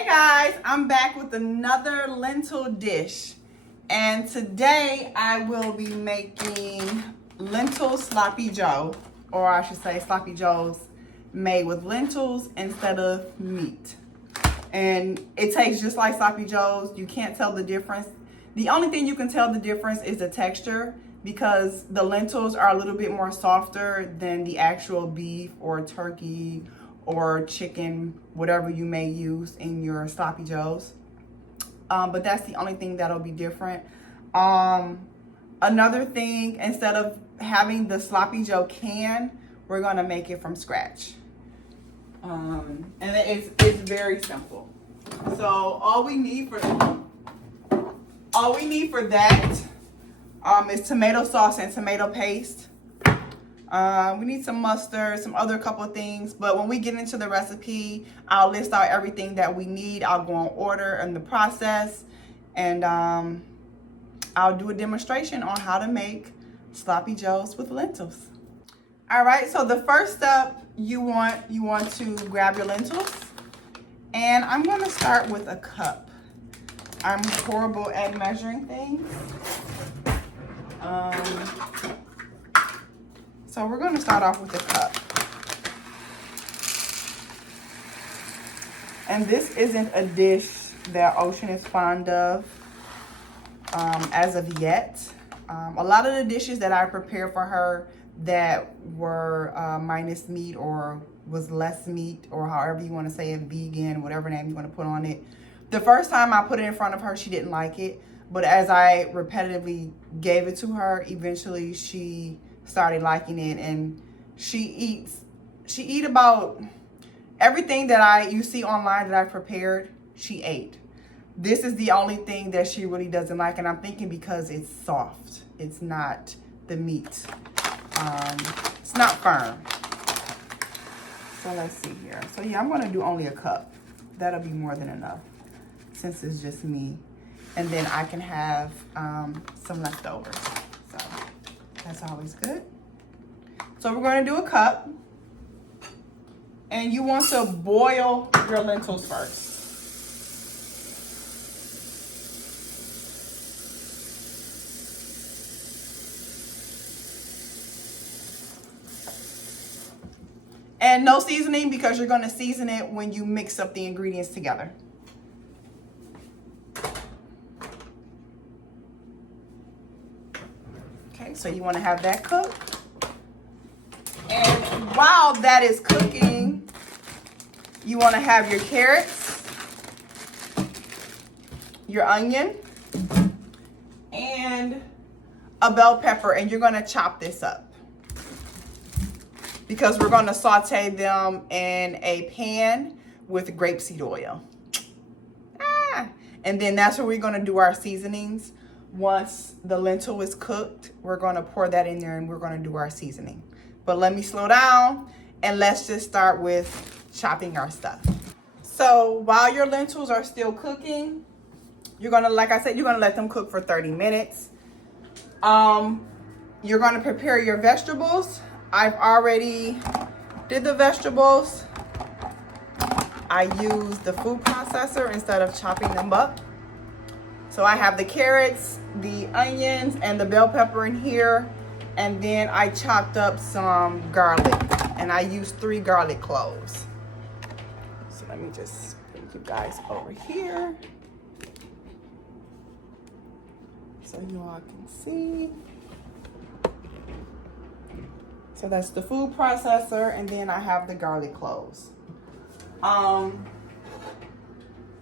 Hey guys, I'm back with another lentil dish, and today I will be making lentil sloppy joe, or I should say sloppy joes made with lentils instead of meat. And it tastes just like sloppy joes. You can't tell the difference. The only thing you can tell the difference is the texture, because the lentils are a little bit more softer than the actual beef or turkey or chicken, whatever you may use in your sloppy joes. But that's the only thing that'll be different. Another thing, instead of having the sloppy joe can, we're gonna make it from scratch. And it's very simple. So all we need for that is tomato sauce and tomato paste. We need some mustard, some other couple of things, but when we get into the recipe, I'll list out everything that we need. I'll go on order in the process, and I'll do a demonstration on how to make sloppy joes with lentils. All right, so the first step, you want to grab your lentils, and I'm going to start with a cup. I'm horrible at measuring things. So we're going to start off with a cup. And this isn't a dish that Ocean is fond of as of yet. A lot of the dishes that I prepared for her that were minus meat or was less meat, or however you want to say it, vegan, whatever name you want to put on it. The first time I put it in front of her, she didn't like it. But as I repetitively gave it to her, eventually she started liking it, and she eat about everything that you see online that I prepared. She ate. This is the only thing that she really doesn't like, and I'm thinking because it's soft. It's not the meat. It's not firm. So let's see here. So yeah, I'm going to do only a cup. That'll be more than enough since it's just me, and then I can have some leftovers. So that's always good. So we're going to do a cup. And you want to boil your lentils first. And no seasoning, because you're going to season it when you mix up the ingredients together. Okay, so you want to have that cooked. And while that is cooking, you want to have your carrots, your onion, and a bell pepper, and you're going to chop this up because we're going to saute them in a pan with grapeseed oil. And then that's where we're going to do our seasonings. Once the lentil is cooked, we're going to pour that in there and we're going to do our seasoning. But let me slow down and let's just start with chopping our stuff. So while your lentils are still cooking, you're gonna, like I said, you're gonna let them cook for 30 minutes. You're gonna prepare your vegetables. I've already did the vegetables. I used the food processor instead of chopping them up. So I have the carrots, the onions, and the bell pepper in here. And then I chopped up some garlic, and I used 3 garlic cloves. So let me just bring you guys over here so you all can see. So that's the food processor, and then I have the garlic cloves.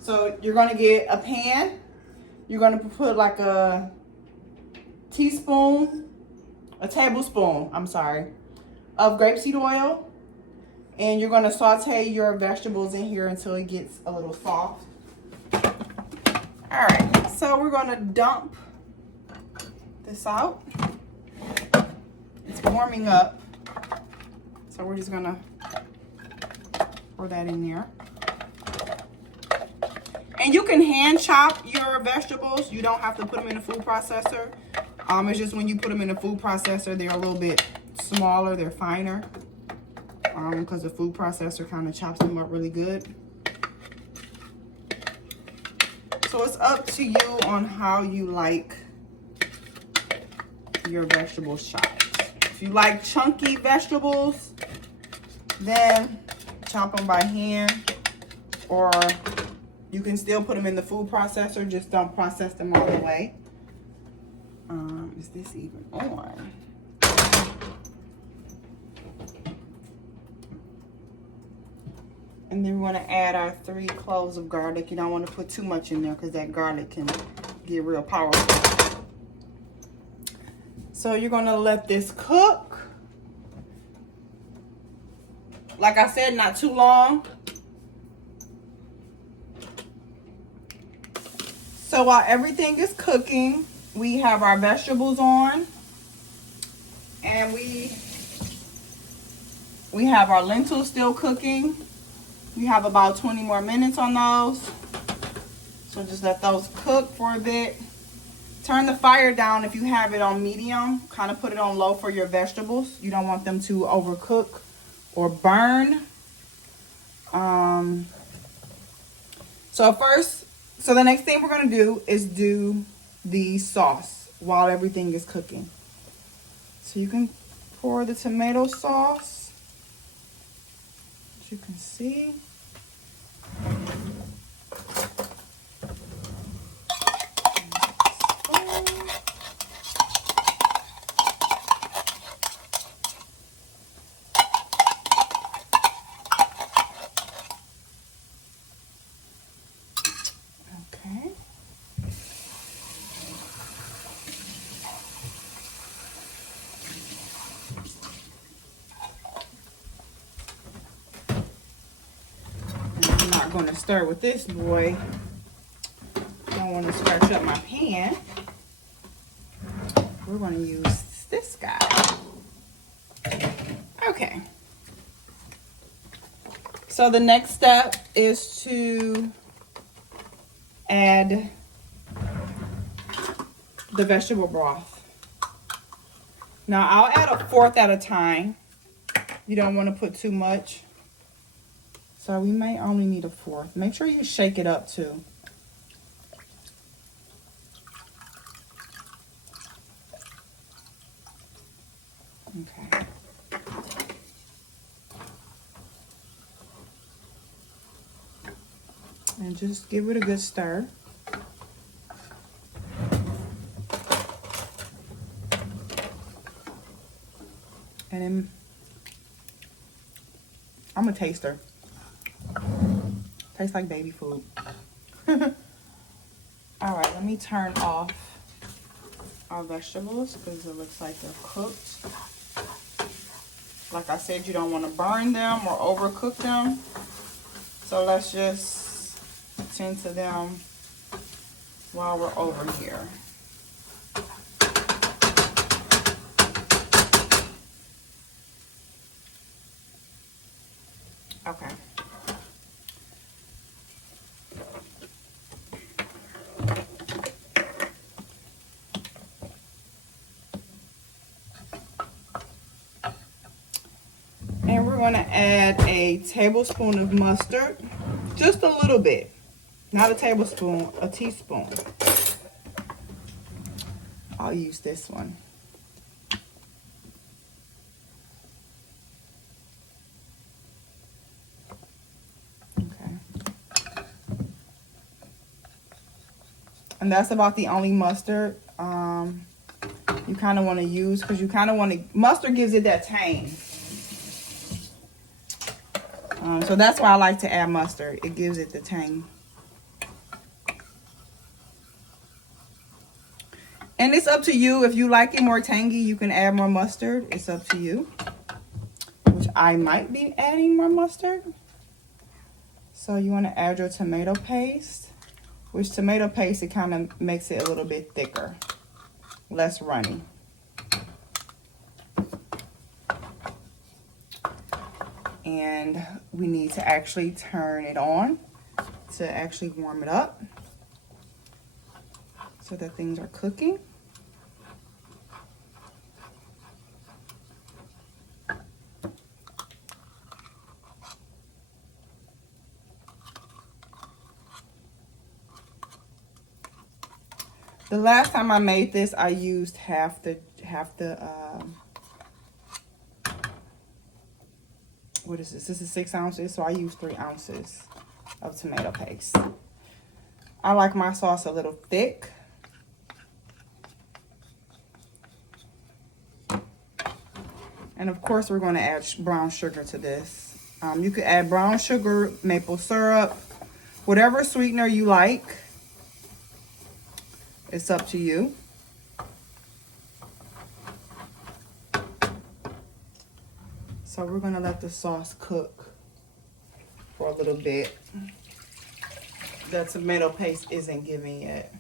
So you're gonna get a pan. You're gonna put like a tablespoon, of grapeseed oil, and you're gonna saute your vegetables in here until it gets a little soft. All right, so we're gonna dump this out. It's warming up, so we're just gonna pour that in there. And you can hand chop your vegetables. You don't have to put them in a food processor. It's just when you put them in a food processor, they're a little bit smaller, they're finer, because the food processor kind of chops them up really good. So it's up to you on how you like your vegetables chopped. If you like chunky vegetables, then chop them by hand, or you can still put them in the food processor, just don't process them all the way. Is this even on? And then we're gonna add our 3 cloves of garlic. You don't want to put too much in there because that garlic can get real powerful. So you're gonna let this cook. Like I said, not too long. So while everything is cooking, we have our vegetables on, and we have our lentils still cooking. We have about 20 more minutes on those. So just let those cook for a bit. Turn the fire down if you have it on medium. Kind of put it on low for your vegetables. You don't want them to overcook or burn. So the next thing we're going to do is do the sauce while everything is cooking. So you can pour the tomato sauce, as you can see. Okay. I'm not going to stir with this boy. Don't want to scratch up my pan. We're going to use this guy. Okay. So the next step is to add the vegetable broth. Now I'll add 1/4 at a time. You don't want to put too much. So we may only need 1/4. Make sure you shake it up too. Okay. And just give it a good stir. And then I'm a taster. Tastes like baby food. All right, let me turn off our vegetables because it looks like they're cooked. Like I said, you don't want to burn them or overcook them. So let's just tend to them while we're over here. Okay. And we're going to add a tablespoon of mustard. Just a little bit. Not a tablespoon, a teaspoon. I'll use this one. Okay. And that's about the only mustard you kind of want to use, because you kind of want to, mustard gives it that tang. So that's why I like to add mustard. It gives it the tang. And it's up to you. If you like it more tangy, you can add more mustard. It's up to you. Which I might be adding more mustard. So you want to add your tomato paste. Which tomato paste, it kind of makes it a little bit thicker. Less runny. And we need to actually turn it on to actually warm it up so that things are cooking. The last time I made this, I used half the what is this? This is 6 ounces, so I used 3 ounces of tomato paste. I like my sauce a little thick. And of course, we're going to add brown sugar to this. You could add brown sugar, maple syrup, whatever sweetener you like. It's up to you. So we're going to let the sauce cook for a little bit. The tomato paste isn't giving yet.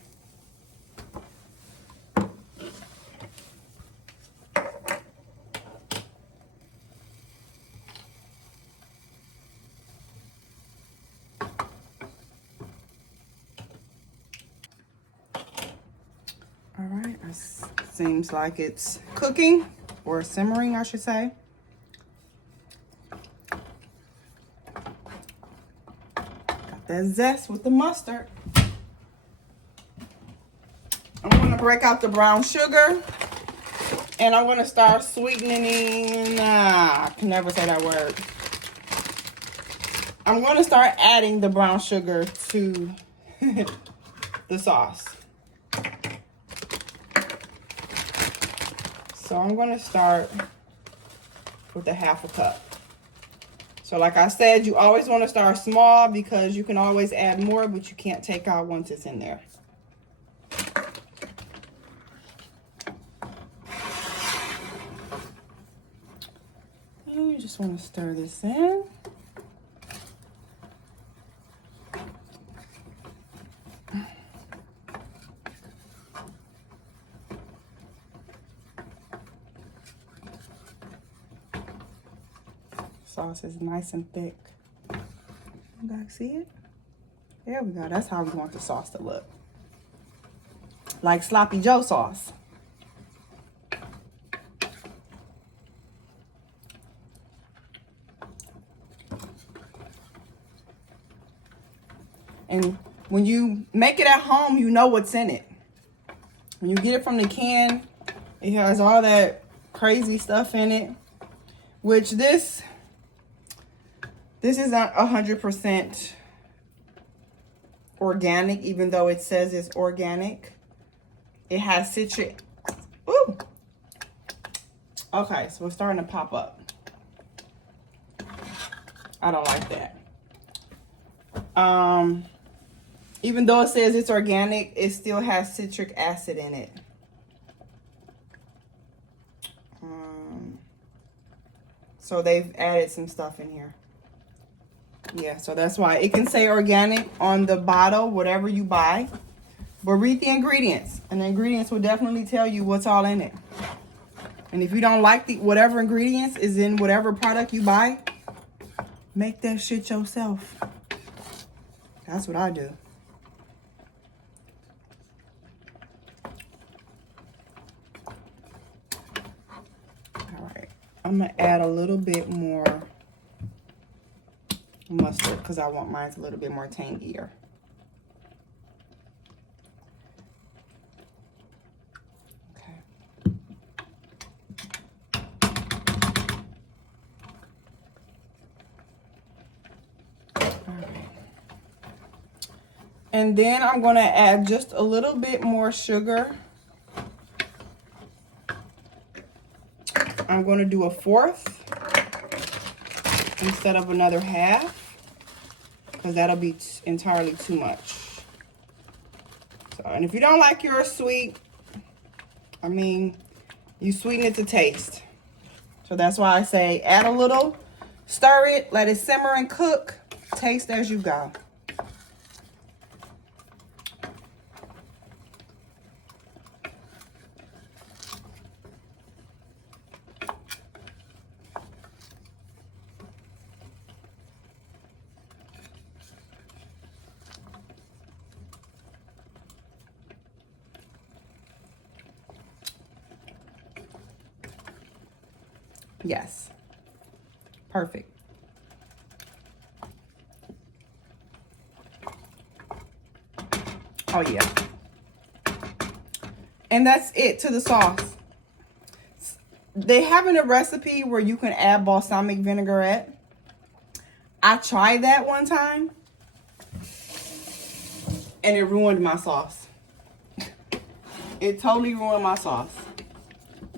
All right, it seems like it's cooking or simmering, I should say. Got that zest with the mustard. I'm gonna break out the brown sugar and I'm gonna start sweetening. I can never say that word. I'm gonna start adding the brown sugar to the sauce. So I'm going to start with a 1/2 cup. So like I said, you always want to start small because you can always add more, but you can't take out once it's in there. And you just want to stir this in. Sauce is nice and thick. You guys see it? There we go. That's how we want the sauce to look. Like Sloppy Joe sauce. And when you make it at home, you know what's in it. When you get it from the can, it has all that crazy stuff in it. Which this is not 100% organic, even though it says it's organic. It has citric. Ooh. Okay, so it's starting to pop up. I don't like that. Even though it says it's organic, it still has citric acid in it. So they've added some stuff in here. Yeah, so that's why it can say organic on the bottle, whatever you buy. But read the ingredients, and the ingredients will definitely tell you what's all in it. And if you don't like whatever ingredients is in whatever product you buy, make that shit yourself. That's what I do. All right, I'm gonna add a little bit more mustard because I want mine a little bit more tangier. Okay. All right. And then I'm going to add just a little bit more sugar. I'm going to do 1/4 instead of another 1/2. Because that'll be entirely too much. So, and if you don't like yours sweet, I mean, you sweeten it to taste. So that's why I say add a little, stir it, let it simmer and cook, taste as you go. Yes. Perfect. Oh, yeah. And that's it to the sauce. They have in a recipe where you can add balsamic vinaigrette. I tried that one time and it ruined my sauce. It totally ruined my sauce.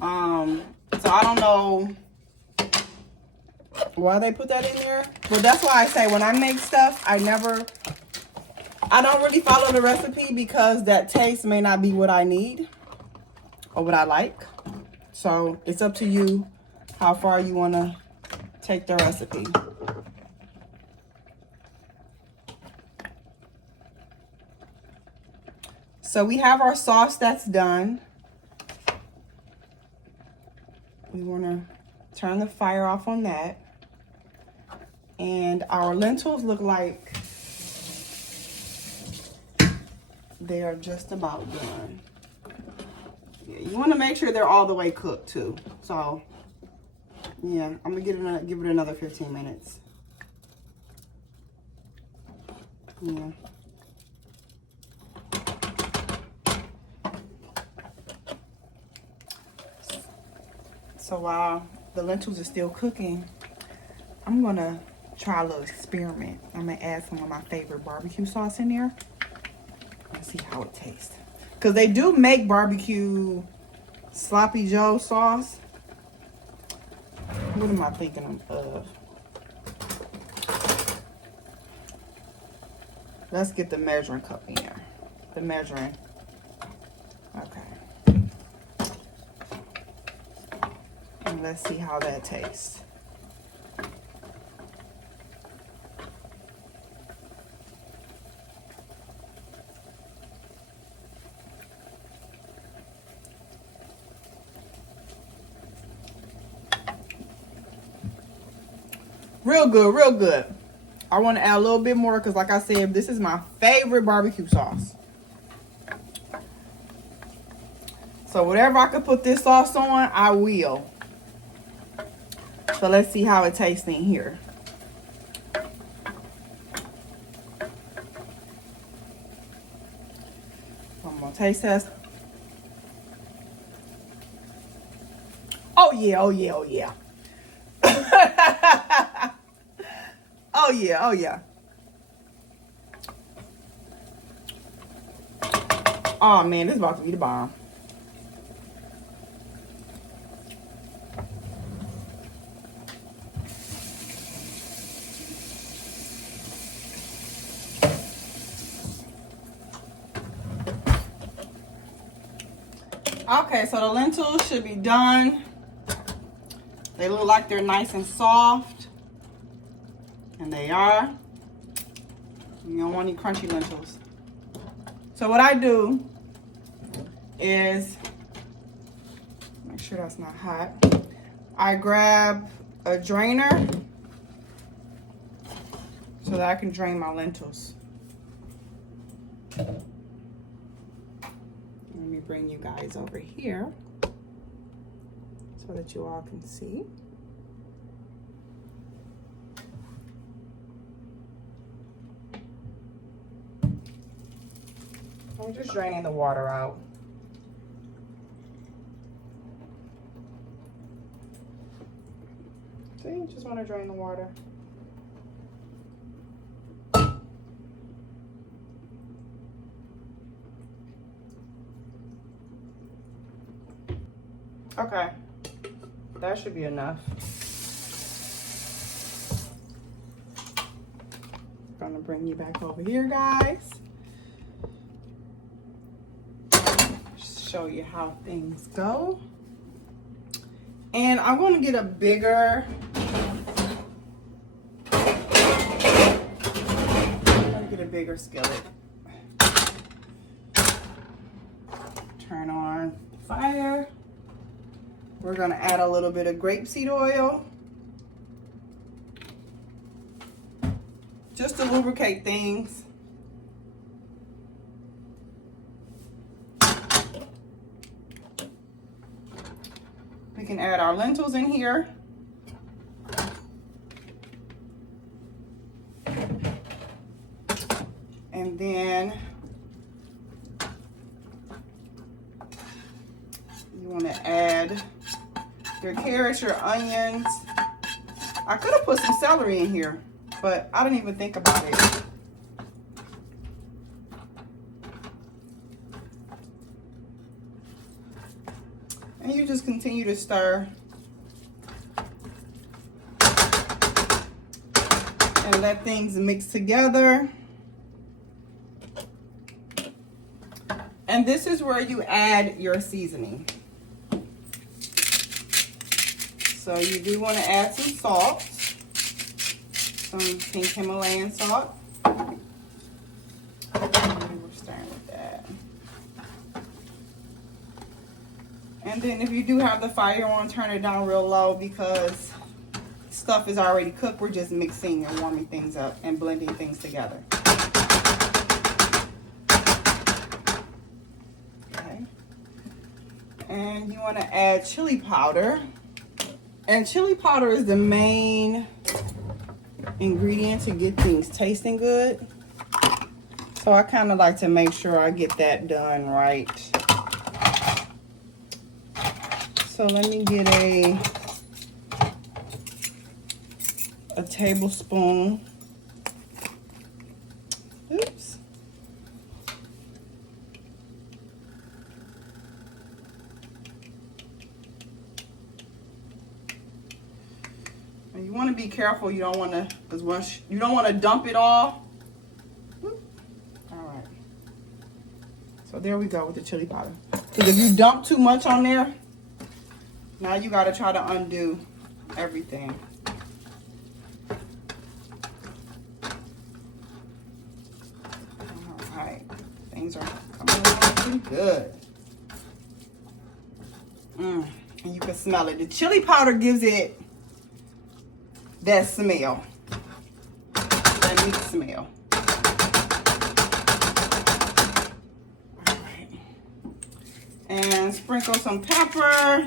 So I don't know why they put that in there. But that's why I say when I make stuff, I don't really follow the recipe because that taste may not be what I need or what I like. So it's up to you how far you want to take the recipe. So we have our sauce that's done. We want to turn the fire off on that. And our lentils look like they are just about done. Yeah, you want to make sure they're all the way cooked too. So yeah, I'm gonna give it another 15 minutes. Yeah. So while the lentils are still cooking, I'm gonna try a little experiment. I'm gonna add some of my favorite barbecue sauce in there and see how it tastes. Because they do make barbecue sloppy joe sauce. What am I thinking of? Let's get the measuring cup in there. The measuring. Okay. And let's see how that tastes. Real good, real good. I want to add a little bit more because like I said, this is my favorite barbecue sauce. So whatever I could put this sauce on, I will. So let's see how it tastes in here. I'm gonna taste test. Oh yeah, oh yeah, oh yeah. Oh yeah, oh yeah. Oh man, this is about to be the bomb. Okay, so the lentils should be done. They look like they're nice and soft. And they are. You don't want any crunchy lentils. So what I do is, make sure that's not hot. I grab a drainer so that I can drain my lentils. Let me bring you guys over here so that you all can see. I'm just draining the water out. See, just want to drain the water. Okay, that should be enough. I'm gonna bring you back over here, guys. Show you how things go. And I'm going to get a bigger, skillet. Turn on the fire. We're going to add a little bit of grapeseed oil just to lubricate things. We can add our lentils in here. And then to add your carrots, your onions. I could have put some celery in here, but I didn't even think about it. And you just continue to stir. And let things mix together. And this is where you add your seasoning. So you do want to add some salt, some pink Himalayan salt. We're starting with that. And then if you do have the fire on, turn it down real low because stuff is already cooked. We're just mixing and warming things up and blending things together. Okay. And you want to add chili powder. And chili powder is the main ingredient to get things tasting good. So I kind of like to make sure I get that done right. So let me get a tablespoon. Oops. And you want to be careful. You don't want to, because once you don't want to dump it all. All right. So there we go with the chili powder. Because if you dump too much on there, now you got to try to undo everything. Things are coming along pretty good. And you can smell it. The chili powder gives it that smell, that meat smell. All right. And sprinkle some pepper.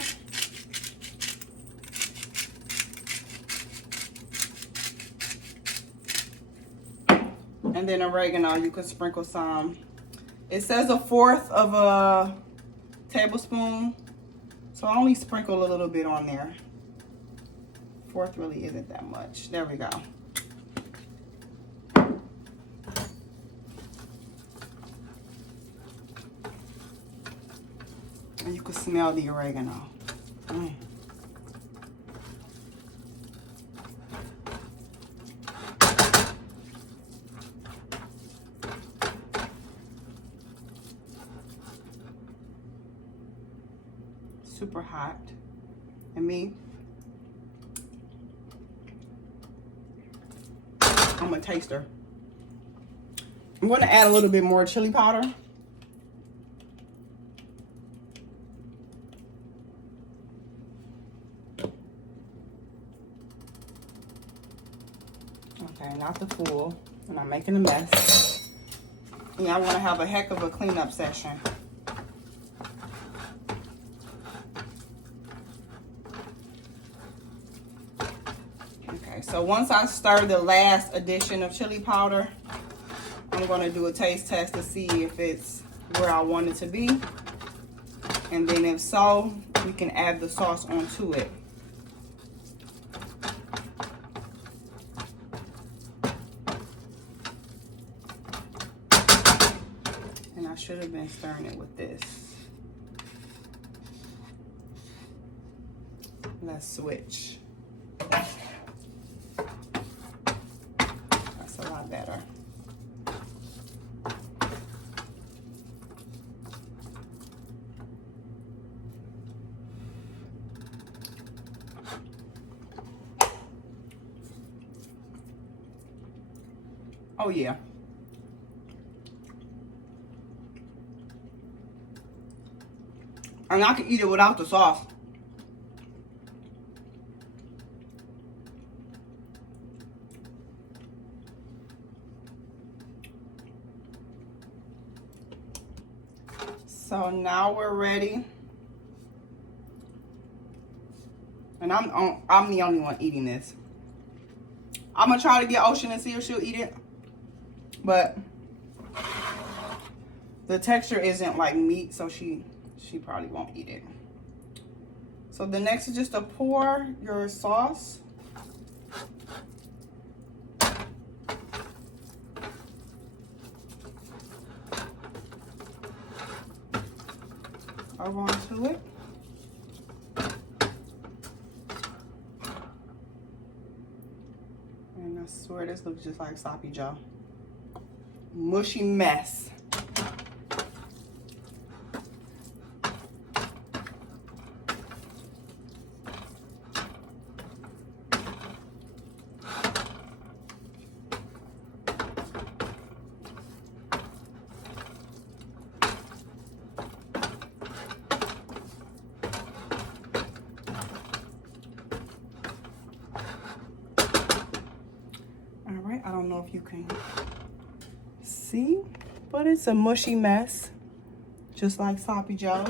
And then oregano, you can sprinkle some. It says 1/4 of a tablespoon, so I only sprinkle a little bit on there. 1/4 really isn't that much. There we go. And you can smell the oregano. Super hot. And me, I'm a taster. I'm going to add a little bit more chili powder. Okay, not the full. And I'm making a mess. Yeah, I want to have a heck of a cleanup session. So once I stir the last addition of chili powder, I'm going to do a taste test to see if it's where I want it to be. And then if so, you can add the sauce onto it. And I should have been stirring it with this. Let's switch. A lot better. Oh yeah. And I can eat it without the sauce. So now we're ready. And I'm the only one eating this. I'm gonna try to get Ocean and see if she'll eat it. But the texture isn't like meat, so she probably won't eat it. So the next is just to pour your sauce. Over onto it. And I swear this looks just like sloppy Joe. Mushy mess. I don't know if you can see, but it's a mushy mess, just like sloppy Joe.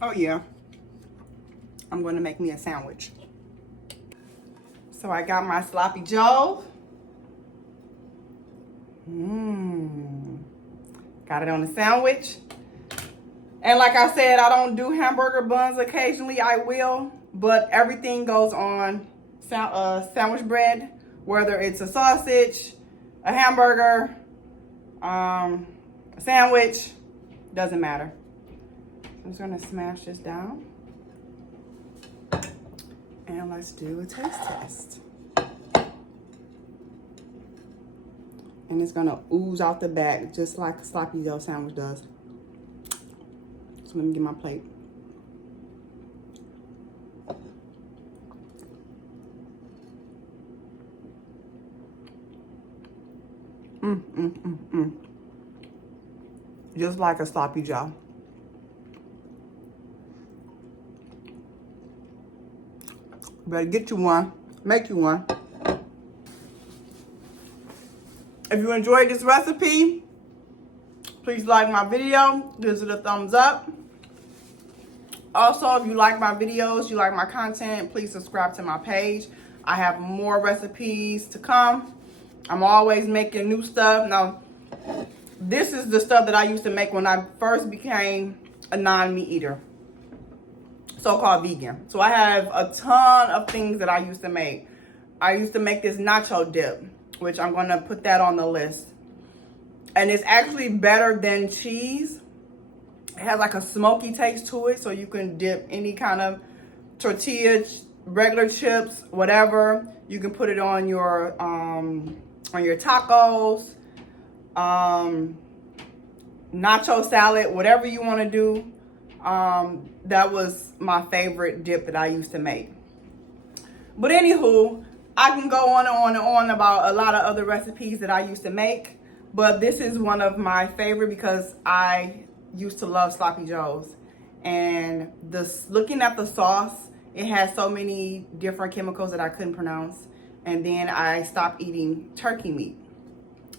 Oh yeah, I'm going to make me a sandwich. So I got my sloppy Joe. Got it on the sandwich. And like I said, I don't do hamburger buns. Occasionally I will, but everything goes on sandwich bread, whether it's a sausage, a hamburger, a sandwich, doesn't matter. I'm just gonna smash this down. And let's do a taste test. And it's gonna ooze out the back just like a sloppy Joe sandwich does. So let me get my plate. Just like a sloppy Joe. Better get you one, make you one. If you enjoyed this recipe, please like my video, give it a thumbs up. Also, if you like my videos, you like my content, please subscribe to my page. I have more recipes to come. I'm always making new stuff. Now, this is the stuff that I used to make when I first became a non-meat eater, so-called vegan. So I have a ton of things that I used to make. I used to make this nacho dip, which I'm going to put that on the list. And it's actually better than cheese. It has like a smoky taste to it, so you can dip any kind of tortilla, regular chips, whatever. You can put it on your tacos, nacho salad, whatever you want to do. That was my favorite dip that I used to make. But anywho, I can go on and on and on about a lot of other recipes that I used to make, but this is one of my favorite because I used to love sloppy joes. And looking at the sauce, it has so many different chemicals that I couldn't pronounce. And then I stopped eating turkey meat.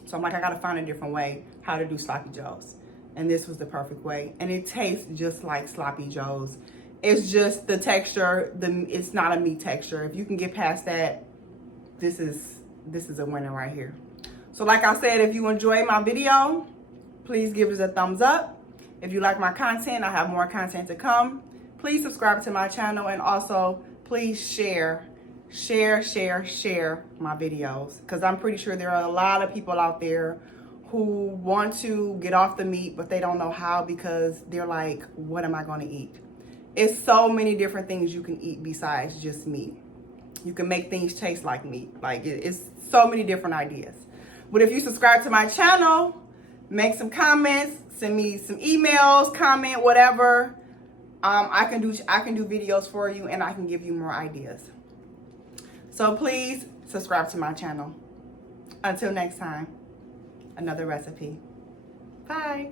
So I'm like, I gotta find a different way how to do sloppy joes. And this was the perfect way. And it tastes just like sloppy joes. It's just the texture, it's not a meat texture. If you can get past that, this is a winner right here. So like I said, if you enjoyed my video, please give us a thumbs up. If you like my content, I have more content to come. Please subscribe to my channel, and also please share my videos, because I'm pretty sure there are a lot of people out there who want to get off the meat, but they don't know how, because they're like, what am I going to eat? It's so many different things you can eat besides just meat. You can make things taste like meat. Like, it's so many different ideas. But if you subscribe to my channel, make some comments, send me some emails, comment, whatever. I can do videos for you, and I can give you more ideas. So please subscribe to my channel. Until next time, another recipe. Bye.